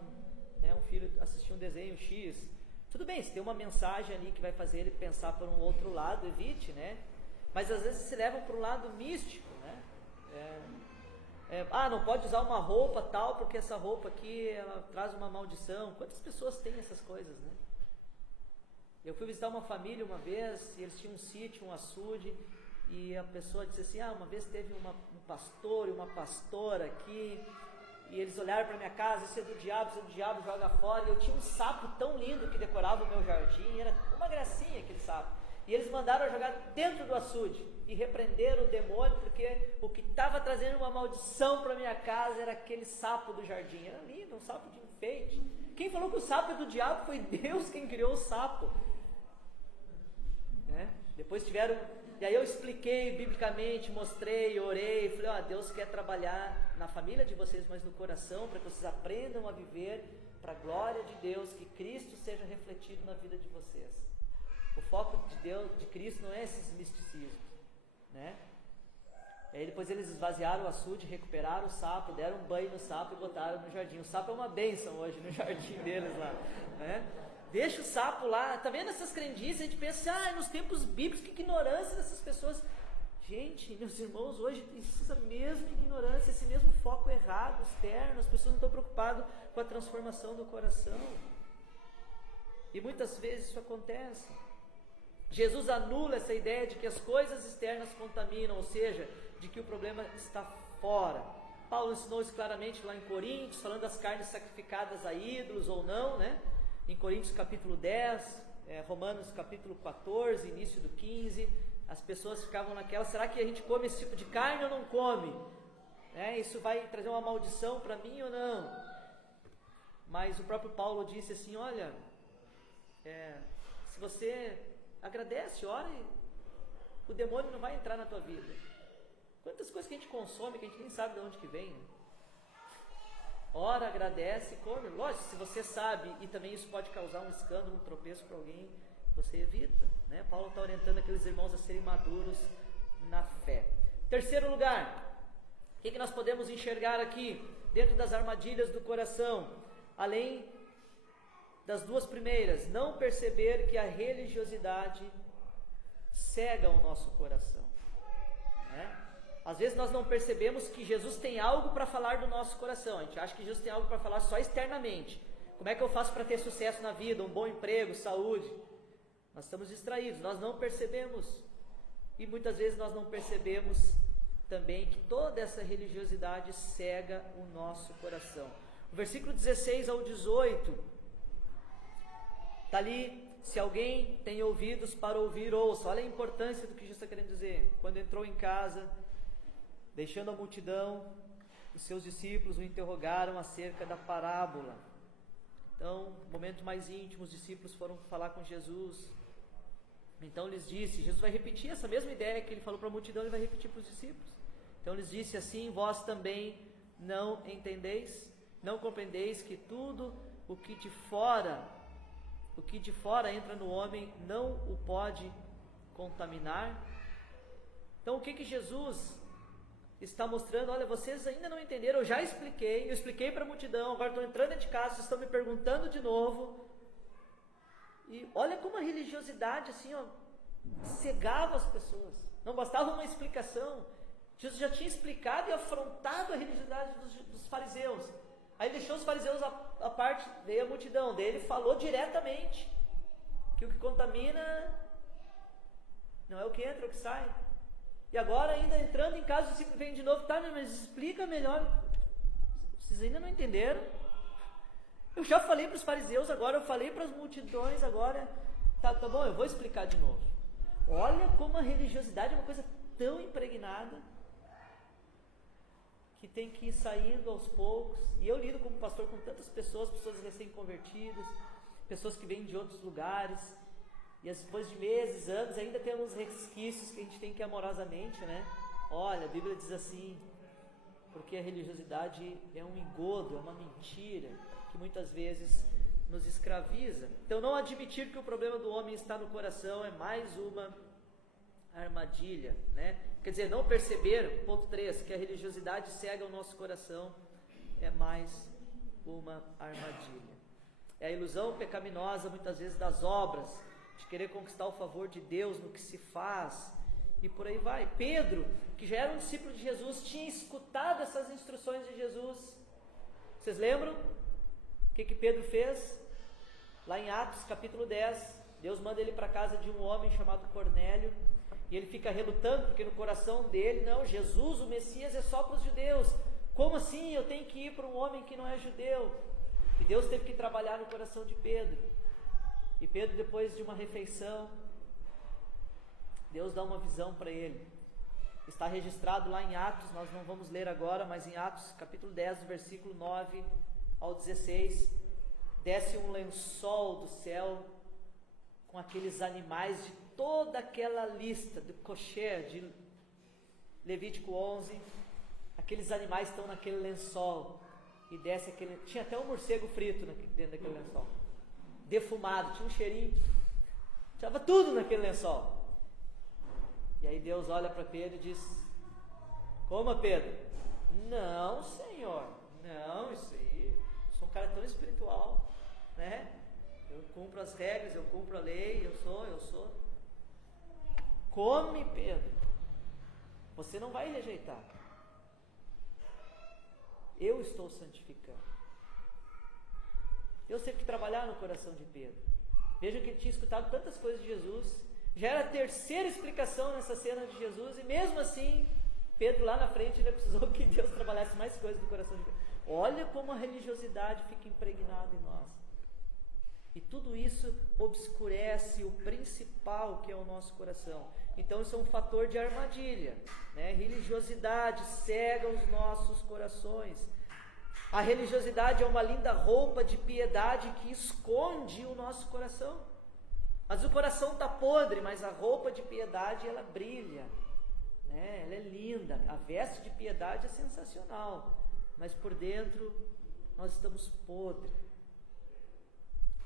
um filho assistir um desenho X. Tudo bem, se tem uma mensagem ali que vai fazer ele pensar por um outro lado, evite, né? Mas às vezes se levam para um lado místico, né? Não pode usar uma roupa tal porque essa roupa aqui ela traz uma maldição. Quantas pessoas têm essas coisas, né? Eu fui visitar uma família uma vez, e eles tinham um sítio, um açude, e a pessoa disse assim, uma vez teve um pastor e uma pastora aqui, e eles olharam para minha casa, isso é do diabo, joga fora, e eu tinha um sapo tão lindo que decorava o meu jardim, era uma gracinha aquele sapo, e eles mandaram eu jogar dentro do açude, e repreenderam o demônio, porque o que estava trazendo uma maldição para minha casa era aquele sapo do jardim, era lindo, um sapo de enfeite. Quem falou que o sapo é do diabo foi Deus quem criou o sapo. Depois e aí eu expliquei biblicamente, mostrei, orei, falei, Deus quer trabalhar na família de vocês, mas no coração, para que vocês aprendam a viver para a glória de Deus, que Cristo seja refletido na vida de vocês. O foco de Deus, de Cristo, não é esses misticismos, né? E aí depois eles esvaziaram o açude, recuperaram o sapo, deram um banho no sapo e botaram no jardim. O sapo é uma bênção hoje no jardim deles lá, né? Deixa o sapo lá. Tá vendo essas crendices? A gente pensa, nos tempos bíblicos, que ignorância dessas pessoas. Gente, meus irmãos, hoje essa mesma ignorância, esse mesmo foco errado, externo, as pessoas não estão preocupadas com a transformação do coração. E muitas vezes isso acontece. Jesus anula essa ideia de que as coisas externas contaminam, ou seja, de que o problema está fora. Paulo ensinou isso claramente lá em Coríntios, falando das carnes sacrificadas a ídolos ou não, né? Em Coríntios capítulo 10, Romanos capítulo 14, início do 15, as pessoas ficavam naquela, será que a gente come esse tipo de carne ou não come? Isso vai trazer uma maldição para mim ou não? Mas o próprio Paulo disse assim, olha, se você agradece, ora, o demônio não vai entrar na tua vida. Quantas coisas que a gente consome que a gente nem sabe de onde que vem, né? Ora, agradece, come. Lógico, se você sabe, e também isso pode causar um escândalo, um tropeço para alguém, você evita, né? Paulo está orientando aqueles irmãos a serem maduros na fé. Terceiro lugar, o que nós podemos enxergar aqui, dentro das armadilhas do coração, além das duas primeiras, não perceber que a religiosidade cega o nosso coração, né? Às vezes nós não percebemos que Jesus tem algo para falar do nosso coração. A gente acha que Jesus tem algo para falar só externamente. Como é que eu faço para ter sucesso na vida, um bom emprego, saúde? Nós estamos distraídos, nós não percebemos. E muitas vezes nós não percebemos também que toda essa religiosidade cega o nosso coração. O versículo 16 ao 18, está ali, se alguém tem ouvidos para ouvir, ouça. Olha a importância do que Jesus está querendo dizer. Quando entrou em casa, deixando a multidão, os seus discípulos o interrogaram acerca da parábola. Então, no momento mais íntimo, os discípulos foram falar com Jesus. Então lhes disse, Jesus vai repetir essa mesma ideia que ele falou para a multidão, ele vai repetir para os discípulos. Então lhes disse assim: vós também não entendeis, não compreendeis que tudo o que de fora entra no homem não o pode contaminar. Então o que Jesus está mostrando? Olha, vocês ainda não entenderam, eu já expliquei, eu expliquei para a multidão, agora estou entrando dentro de casa, vocês estão me perguntando de novo. E olha como a religiosidade assim, ó, cegava as pessoas. Não bastava uma explicação. Jesus já tinha explicado e afrontado a religiosidade dos fariseus. Aí deixou os fariseus à parte, veio a multidão dele, falou diretamente que o que contamina não é o que entra, é o que sai. E agora, ainda entrando em casa, o discípulo vem de novo, tá, mas explica melhor. Vocês ainda não entenderam? Eu já falei para os fariseus, agora eu falei para as multidões, agora tá bom, eu vou explicar de novo. Olha como a religiosidade é uma coisa tão impregnada que tem que ir saindo aos poucos. E eu lido como pastor com tantas pessoas recém-convertidas, pessoas que vêm de outros lugares, e depois de meses, anos, ainda tem uns resquícios que a gente tem que amorosamente, né? Olha, a Bíblia diz assim, porque a religiosidade é um engodo, é uma mentira, que muitas vezes nos escraviza. Então, não admitir que o problema do homem está no coração é mais uma armadilha, né? Quer dizer, não perceber, ponto 3, que a religiosidade cega o nosso coração é mais uma armadilha. É a ilusão pecaminosa, muitas vezes, das obras, de querer conquistar o favor de Deus no que se faz, e por aí vai. Pedro, que já era um discípulo de Jesus, tinha escutado essas instruções de Jesus. Vocês lembram? O que Pedro fez? Lá em Atos capítulo 10, Deus manda ele para a casa de um homem chamado Cornélio, e ele fica relutando, porque no coração dele, não, Jesus, o Messias, é só para os judeus. Como assim eu tenho que ir para um homem que não é judeu? E Deus teve que trabalhar no coração de Pedro. E Pedro, depois de uma refeição, Deus dá uma visão para ele. Está registrado lá em Atos, nós não vamos ler agora, mas em Atos capítulo 10, do versículo 9 ao 16, desce um lençol do céu com aqueles animais de toda aquela lista do kosher, de Levítico 11, aqueles animais estão naquele lençol, e desce aquele, tinha até um morcego frito dentro daquele lençol, defumado, tinha um cheirinho, estava tudo naquele lençol. E aí Deus olha para Pedro e diz: coma, Pedro. Não, Senhor, não, isso aí, eu sou um cara tão espiritual, né? Eu cumpro as regras, eu cumpro a lei, eu sou. Come, Pedro. Você não vai rejeitar. Eu estou santificando. Deus teve que trabalhar no coração de Pedro. Veja que ele tinha escutado tantas coisas de Jesus. Já era a terceira explicação nessa cena de Jesus, e mesmo assim, Pedro lá na frente ainda precisou que Deus trabalhasse mais coisas no coração de Pedro. Olha como a religiosidade fica impregnada em nós. E tudo isso obscurece o principal, que é o nosso coração. Então isso é um fator de armadilha, né? Religiosidade cega os nossos corações. A religiosidade é uma linda roupa de piedade que esconde o nosso coração. Mas o coração está podre, mas a roupa de piedade ela brilha, né? Ela é linda. A veste de piedade é sensacional, mas por dentro nós estamos podres.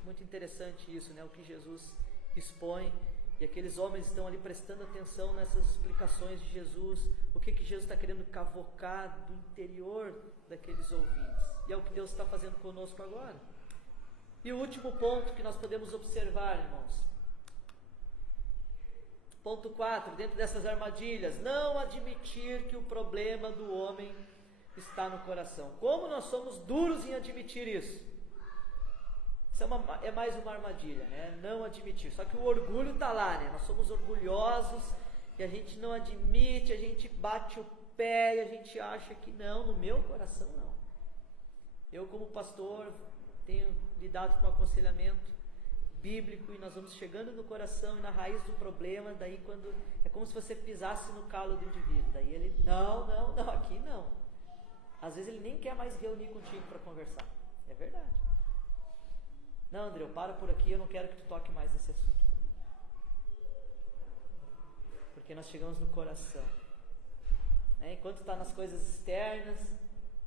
Muito interessante isso, né? O que Jesus expõe, e aqueles homens estão ali prestando atenção nessas explicações de Jesus, o que Jesus está querendo cavocar do interior daqueles ouvintes, e é o que Deus está fazendo conosco agora. E o último ponto que nós podemos observar, irmãos, ponto 4, dentro dessas armadilhas: não admitir que o problema do homem está no coração. Como nós somos duros em admitir isso. Isso é mais uma armadilha, né? Não admitir. Só que o orgulho está lá, né? Nós somos orgulhosos e a gente não admite, a gente bate o pé e a gente acha que não, no meu coração não. Eu, como pastor, tenho lidado com aconselhamento bíblico e nós vamos chegando no coração e na raiz do problema. Daí, quando é como se você pisasse no calo do indivíduo. Daí ele, não, aqui não. Às vezes ele nem quer mais reunir contigo para conversar. É verdade. Não, André, para por aqui, eu não quero que tu toque mais nesse assunto. Porque nós chegamos no coração. Né? Enquanto está nas coisas externas,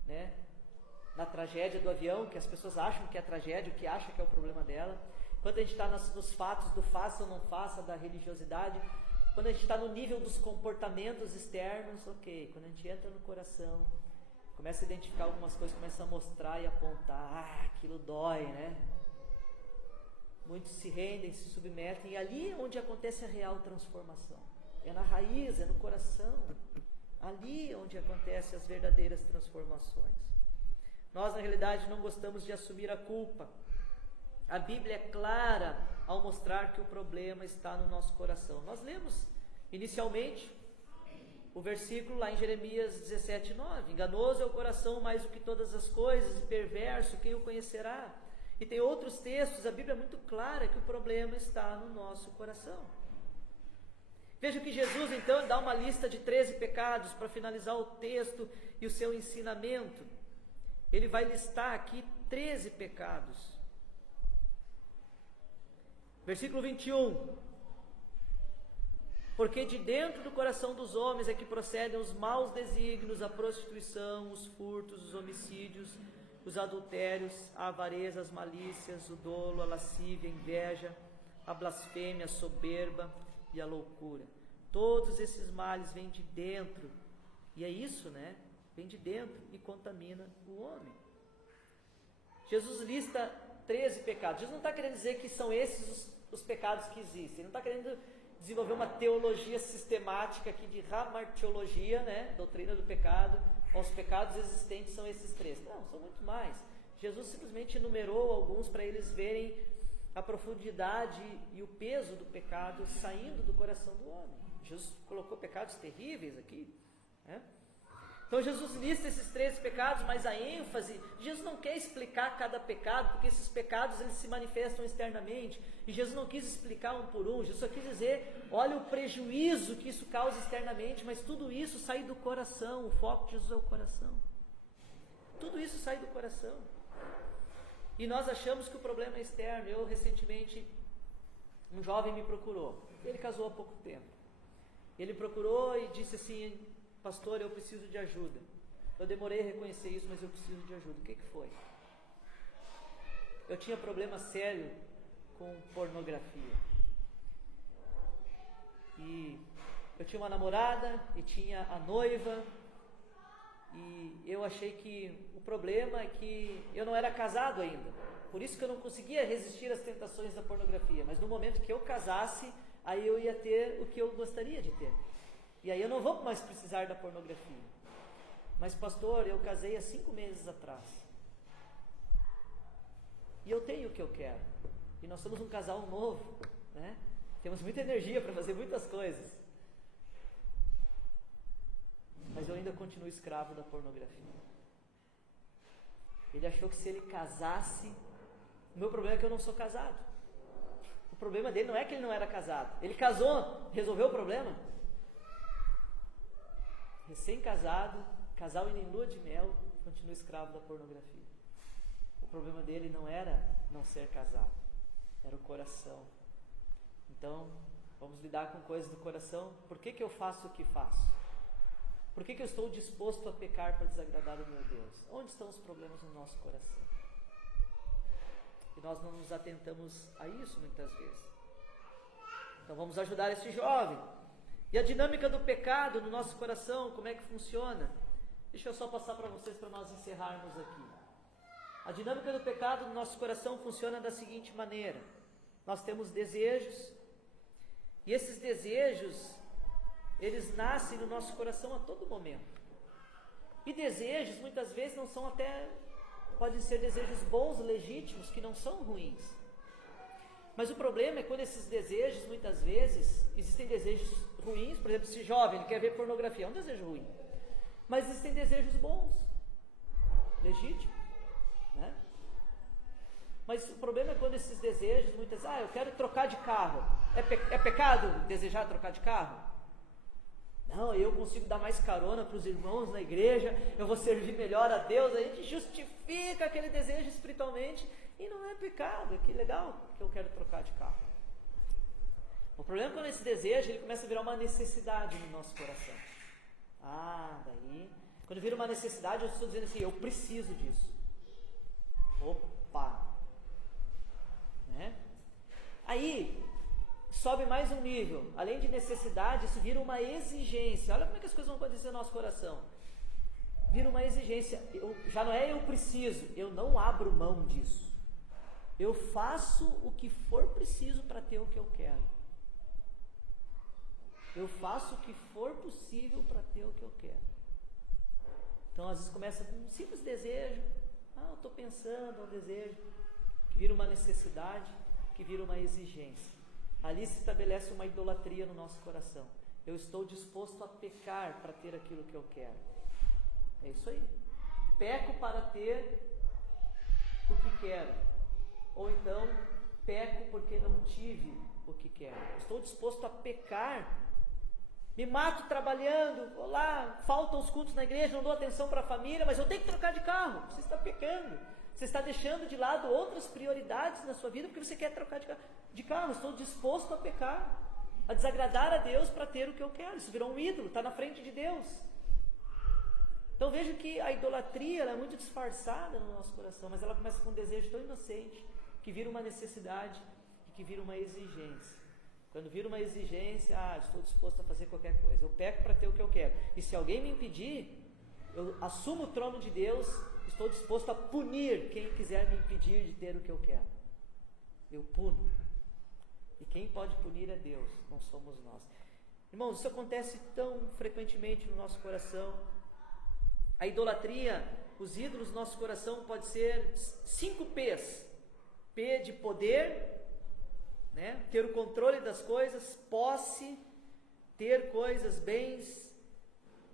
né? Na tragédia do avião, que as pessoas acham que é tragédia, o que acham que é o problema dela. Quando a gente está nos fatos do faça ou não faça, da religiosidade, quando a gente está no nível dos comportamentos externos, ok. Quando a gente entra no coração, começa a identificar algumas coisas, começa a mostrar e apontar, aquilo dói, né? Muitos se rendem, se submetem, e ali é onde acontece a real transformação. É na raiz, é no coração. Ali é onde acontecem as verdadeiras transformações. Nós, na realidade, não gostamos de assumir a culpa. A Bíblia é clara ao mostrar que o problema está no nosso coração. Nós lemos inicialmente o versículo lá em Jeremias 17:9. Enganoso é o coração mais do que todas as coisas, e perverso, quem o conhecerá? E tem outros textos, a Bíblia é muito clara que o problema está no nosso coração. Veja que Jesus então dá uma lista de 13 pecados para finalizar o texto e o seu ensinamento. Ele vai listar aqui 13 pecados. Versículo 21. Porque de dentro do coração dos homens é que procedem os maus desígnios, a prostituição, os furtos, os homicídios, os adultérios, a avareza, as malícias, o dolo, a lascívia, a inveja, a blasfêmia, a soberba e a loucura. Todos esses males vêm de dentro. E é isso, né? Vem de dentro e contamina o homem. Jesus lista 13 pecados. Jesus não está querendo dizer que são esses os pecados que existem. Ele não está querendo desenvolver uma teologia sistemática aqui de ramartiologia, né? Doutrina do pecado. Os pecados existentes são esses 13. Não, são muito mais. Jesus simplesmente enumerou alguns para eles verem a profundidade e o peso do pecado saindo do coração do homem. Jesus colocou pecados terríveis aqui, né? Então Jesus lista esses 13 pecados, mas a ênfase, Jesus não quer explicar cada pecado, porque esses pecados eles se manifestam externamente, e Jesus não quis explicar um por um. Jesus só quis dizer, olha o prejuízo que isso causa externamente, mas tudo isso sai do coração. O foco de Jesus é o coração. Tudo isso sai do coração. E nós achamos que o problema é externo. Eu recentemente, um jovem me procurou, ele casou há pouco tempo. Ele procurou e disse assim: pastor, eu preciso de ajuda. Eu demorei a reconhecer isso, mas eu preciso de ajuda. O que foi? Eu tinha problema sério com pornografia. E eu tinha uma namorada e tinha a noiva. E eu achei que o problema é que eu não era casado ainda. Por isso que eu não conseguia resistir às tentações da pornografia. Mas no momento que eu casasse, aí eu ia ter o que eu gostaria de ter. E aí eu não vou mais precisar da pornografia. Mas pastor, eu casei há 5 meses atrás. E eu tenho o que eu quero. E nós somos um casal novo, né? Temos muita energia para fazer muitas coisas. Mas eu ainda continuo escravo da pornografia. Ele achou que se ele casasse... O meu problema é que eu não sou casado. O problema dele não é que ele não era casado. Ele casou, resolveu o problema? Recém-casado, casal em lua de mel, continua escravo da pornografia. O problema dele não era não ser casado, era o coração. Então, vamos lidar com coisas do coração. Por que eu faço o que faço? Por que eu estou disposto a pecar para desagradar o meu Deus? Onde estão os problemas no nosso coração? E nós não nos atentamos a isso muitas vezes. Então vamos ajudar esse jovem. E a dinâmica do pecado no nosso coração, como é que funciona? Deixa eu só passar para vocês para nós encerrarmos aqui. A dinâmica do pecado no nosso coração funciona da seguinte maneira. Nós temos desejos, e esses desejos, eles nascem no nosso coração a todo momento. E desejos, muitas vezes, não são até... podem ser desejos bons, legítimos, que não são ruins. Mas o problema é quando esses desejos, muitas vezes, existem desejos ruins. Por exemplo, esse jovem, ele quer ver pornografia, é um desejo ruim. Mas existem desejos bons, legítimos, né? Mas o problema é quando esses desejos, muitas vezes, eu quero trocar de carro. É pecado desejar trocar de carro? Não, eu consigo dar mais carona para os irmãos na igreja, eu vou servir melhor a Deus. A gente justifica aquele desejo espiritualmente e não é pecado. Que legal que eu quero trocar de carro. O problema é quando esse desejo ele começa a virar uma necessidade no nosso coração. Daí, quando vira uma necessidade, eu estou dizendo assim, eu preciso disso. Opa! Né? Aí, sobe mais um nível. Além de necessidade, isso vira uma exigência. Olha como é que as coisas vão acontecer no nosso coração. Vira uma exigência. Já não é eu preciso, eu não abro mão disso. Eu faço o que for preciso para ter o que eu quero. Eu faço o que for possível para ter o que eu quero. Então, às vezes começa com um simples desejo. Eu estou pensando, é um desejo. Que vira uma necessidade, que vira uma exigência. Ali se estabelece uma idolatria no nosso coração. Eu estou disposto a pecar para ter aquilo que eu quero. É isso aí. Peco para ter o que quero. Ou então, peco porque não tive o que quero. Estou disposto a pecar. Me mato trabalhando, vou lá, faltam os cultos na igreja, não dou atenção para a família, mas eu tenho que trocar de carro. Você está pecando. Você está deixando de lado outras prioridades na sua vida porque você quer trocar de carro. Estou disposto a pecar, a desagradar a Deus para ter o que eu quero. Isso virou um ídolo, está na frente de Deus. Então veja que a idolatria ela é muito disfarçada no nosso coração, mas ela começa com um desejo tão inocente que vira uma necessidade e que vira uma exigência. Quando vira uma exigência, estou disposto a fazer qualquer coisa. Eu peco para ter o que eu quero. E se alguém me impedir, eu assumo o trono de Deus, estou disposto a punir quem quiser me impedir de ter o que eu quero. Eu puno. E quem pode punir é Deus, não somos nós. Irmãos, isso acontece tão frequentemente no nosso coração. A idolatria, os ídolos do nosso coração pode ser 5 P's. P de poder, né? Ter o controle das coisas, posse, ter coisas, bens.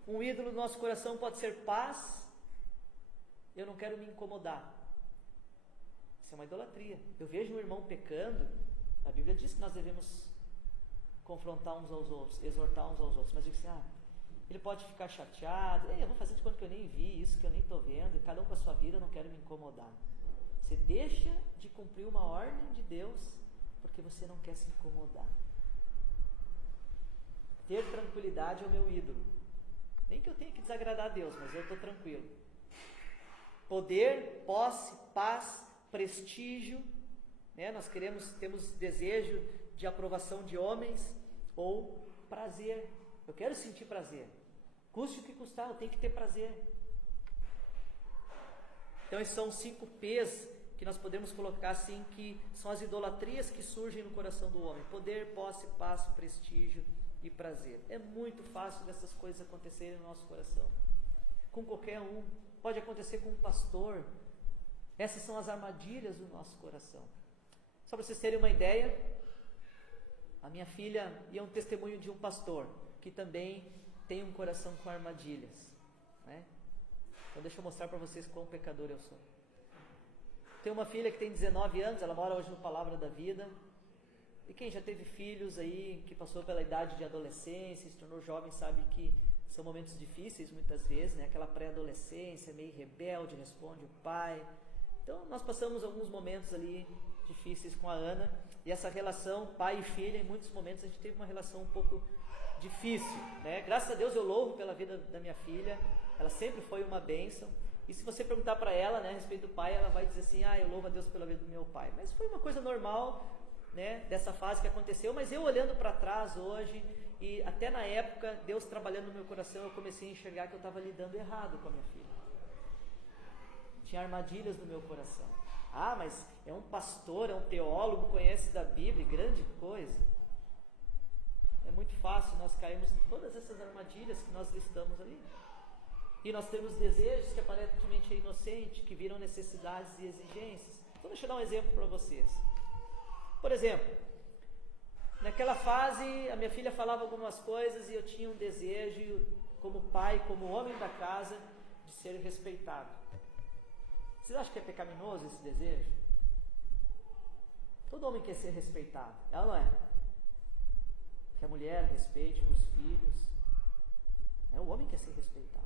Um ídolo do nosso coração pode ser paz. Eu não quero me incomodar. Isso é uma idolatria. Eu vejo um irmão pecando, a Bíblia diz que nós devemos confrontar uns aos outros, exortar uns aos outros, mas eu digo assim, ele pode ficar chateado, eu vou fazer de conta que eu nem vi isso, que eu nem estou vendo, e cada um com a sua vida, eu não quero me incomodar. Você deixa de cumprir uma ordem de Deus porque você não quer se incomodar. Ter tranquilidade é o meu ídolo. Nem que eu tenha que desagradar a Deus, mas eu estou tranquilo. Poder, posse, paz, prestígio, né? Nós temos desejo de aprovação de homens ou prazer. Eu quero sentir prazer. Custe o que custar, eu tenho que ter prazer. Então esses são 5 P's que nós podemos colocar assim, que são as idolatrias que surgem no coração do homem. Poder, posse, paz, prestígio e prazer. É muito fácil dessas coisas acontecerem no nosso coração. Com qualquer um. Pode acontecer com um pastor. Essas são as armadilhas do nosso coração. Só para vocês terem uma ideia, a minha filha ia um testemunho de um pastor que também tem um coração com armadilhas, né? Então deixa eu mostrar para vocês quão pecador eu sou. Tenho uma filha que tem 19 anos, ela mora hoje no Palavra da Vida. E quem já teve filhos aí, que passou pela idade de adolescência, se tornou jovem, sabe que são momentos difíceis muitas vezes, né? Aquela pré-adolescência, meio rebelde, responde o pai. Então nós passamos alguns momentos ali difíceis com a Ana. E essa relação pai e filha, em muitos momentos a gente teve uma relação um pouco difícil, né? Graças a Deus eu louvo pela vida da minha filha, ela sempre foi uma bênção. E se você perguntar para ela, né, a respeito do pai, ela vai dizer assim, eu louvo a Deus pela vida do meu pai. Mas foi uma coisa normal, né, dessa fase que aconteceu, mas eu olhando para trás hoje, e até na época, Deus trabalhando no meu coração, eu comecei a enxergar que eu estava lidando errado com a minha filha. Tinha armadilhas no meu coração. Mas é um pastor, é um teólogo, conhece da Bíblia, grande coisa. É muito fácil nós cairmos em todas essas armadilhas que nós listamos ali. E nós temos desejos que aparentemente é inocente, que viram necessidades e exigências. Então deixa eu dar um exemplo para vocês. Por exemplo, naquela fase a minha filha falava algumas coisas e eu tinha um desejo, como pai, como homem da casa, de ser respeitado. Vocês acham que é pecaminoso esse desejo? Todo homem quer ser respeitado, ela não é? Que a mulher respeite os filhos. O homem quer ser respeitado.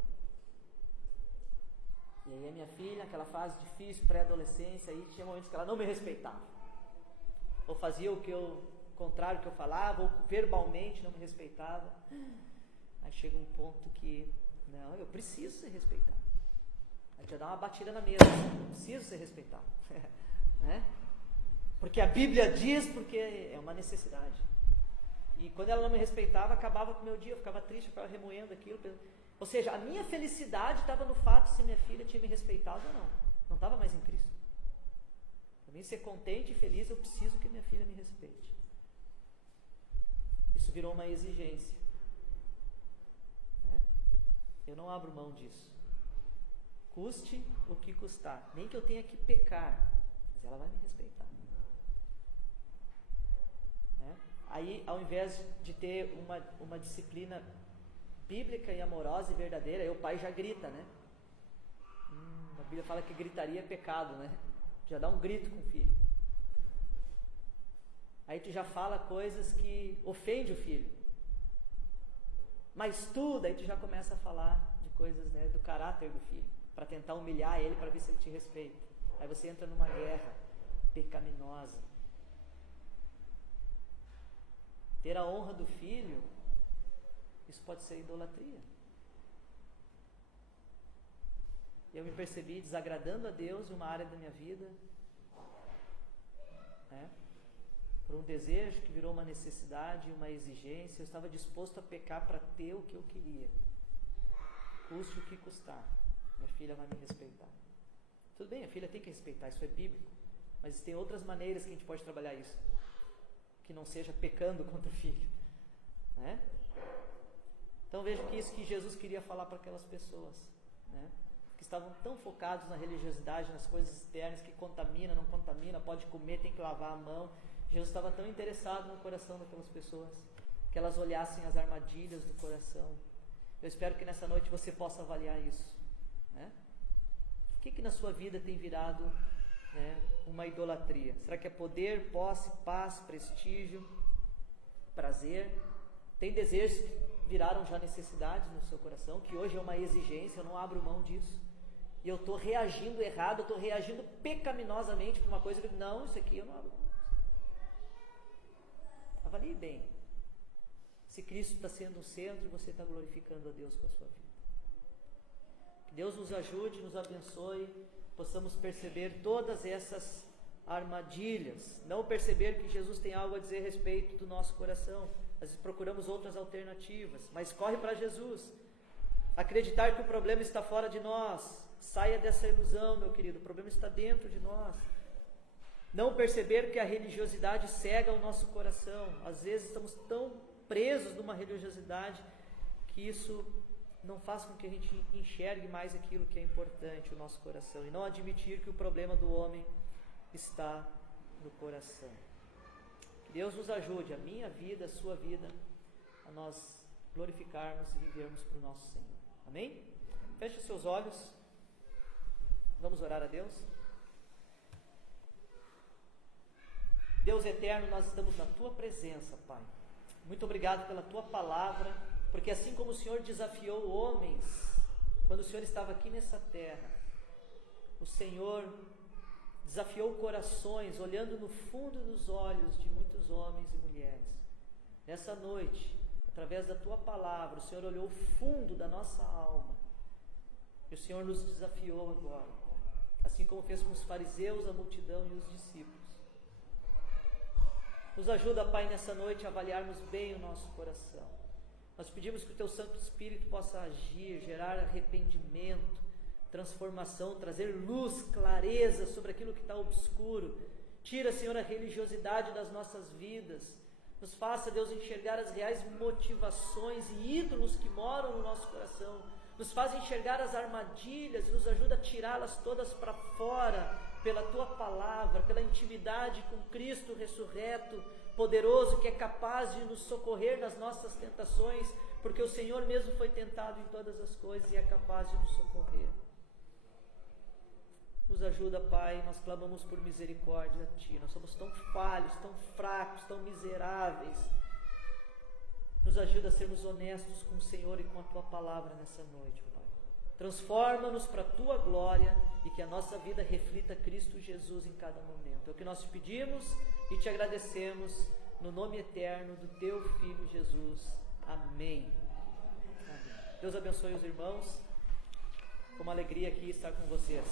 E aí a minha filha, naquela fase difícil, pré-adolescência, aí tinha momentos que ela não me respeitava. Ou fazia o que eu contrário do que eu falava, ou verbalmente não me respeitava. Aí chega um ponto que, não, eu preciso ser respeitado. Aí já dá uma batida na mesa, eu preciso ser respeitado. Né? Porque a Bíblia diz, porque é uma necessidade. E quando ela não me respeitava, acabava com o meu dia, eu ficava triste, eu ficava remoendo aquilo. Ou seja, a minha felicidade estava no fato se minha filha tinha me respeitado ou não. Não estava mais em Cristo. Para mim ser contente e feliz, eu preciso que minha filha me respeite. Isso virou uma exigência. Né? Eu não abro mão disso. Custe o que custar. Nem que eu tenha que pecar, mas ela vai me respeitar. Né? Aí, ao invés de ter uma disciplina bíblica e amorosa e verdadeira, aí o pai já grita, né? A Bíblia fala que gritaria é pecado, né? Já dá um grito com o filho. Aí tu já fala coisas que ofendem o filho. Mas tu, daí tu já começa a falar de coisas, né, do caráter do filho, para tentar humilhar ele, para ver se ele te respeita. Aí você entra numa guerra pecaminosa. Ter a honra do filho, isso pode ser idolatria. Eu me percebi desagradando a Deus em uma área da minha vida, né? Por um desejo que virou uma necessidade, uma exigência. Eu estava disposto a pecar para ter o que eu queria, custe o que custar. Minha filha vai me respeitar. Tudo bem, a filha tem que respeitar, isso é bíblico, mas tem outras maneiras que a gente pode trabalhar isso, que não seja pecando contra o filho, né? Então veja que isso que Jesus queria falar para aquelas pessoas, né? Que estavam tão focados na religiosidade, nas coisas externas, que contamina, não contamina, pode comer, tem que lavar a mão. Jesus estava tão interessado no coração daquelas pessoas, que elas olhassem as armadilhas do coração. Eu espero que nessa noite você possa avaliar isso, né? O que na sua vida tem virado, né, uma idolatria? Será que é poder, posse, paz, prestígio, prazer? Tem desejos que viraram já necessidades no seu coração, que hoje é uma exigência, eu não abro mão disso. E eu estou reagindo errado, eu estou reagindo pecaminosamente para uma coisa que, não, isso aqui eu não abro mão. Avalie bem se Cristo está sendo o centro e você está glorificando a Deus com a sua vida. Que Deus nos ajude, nos abençoe, possamos perceber todas essas armadilhas, não perceber que Jesus tem algo a dizer a respeito do nosso coração. Às vezes procuramos outras alternativas, mas corre para Jesus. Acreditar que o problema está fora de nós. Saia dessa ilusão, meu querido, o problema está dentro de nós. Não perceber que a religiosidade cega o nosso coração. Às vezes estamos tão presos numa religiosidade que isso não faz com que a gente enxergue mais aquilo que é importante, o nosso coração, e não admitir que o problema do homem está no coração. Que Deus nos ajude, a minha vida, a sua vida, a nós glorificarmos e vivermos para o nosso Senhor. Amém? Feche os seus olhos. Vamos orar a Deus. Deus eterno, nós estamos na Tua presença, Pai. Muito obrigado pela Tua palavra, porque assim como o Senhor desafiou homens, quando o Senhor estava aqui nessa terra, o Senhor desafiou corações, olhando no fundo dos olhos de muitos homens e mulheres. Nessa noite, através da Tua palavra, o Senhor olhou o fundo da nossa alma, e o Senhor nos desafiou agora, assim como fez com os fariseus, a multidão e os discípulos. Nos ajuda, Pai, nessa noite a avaliarmos bem o nosso coração. Nós pedimos que o Teu Santo Espírito possa agir, gerar arrependimento, transformação, trazer luz, clareza sobre aquilo que está obscuro. Tira, Senhor, a religiosidade das nossas vidas. Nos faça, Deus, enxergar as reais motivações e ídolos que moram no nosso coração. Nos faz enxergar as armadilhas e nos ajuda a tirá-las todas para fora, pela Tua palavra, pela intimidade com Cristo ressurreto, poderoso, que é capaz de nos socorrer nas nossas tentações, porque o Senhor mesmo foi tentado em todas as coisas e é capaz de nos socorrer. Nos ajuda, Pai, nós clamamos por misericórdia a Ti. Nós somos tão falhos, tão fracos, tão miseráveis. Nos ajuda a sermos honestos com o Senhor e com a Tua palavra nessa noite, Pai. Transforma-nos para a Tua glória e que a nossa vida reflita Cristo Jesus em cada momento. É o que nós te pedimos e te agradecemos no nome eterno do teu Filho Jesus. Amém. Amém. Deus abençoe os irmãos. Foi uma alegria aqui estar com vocês.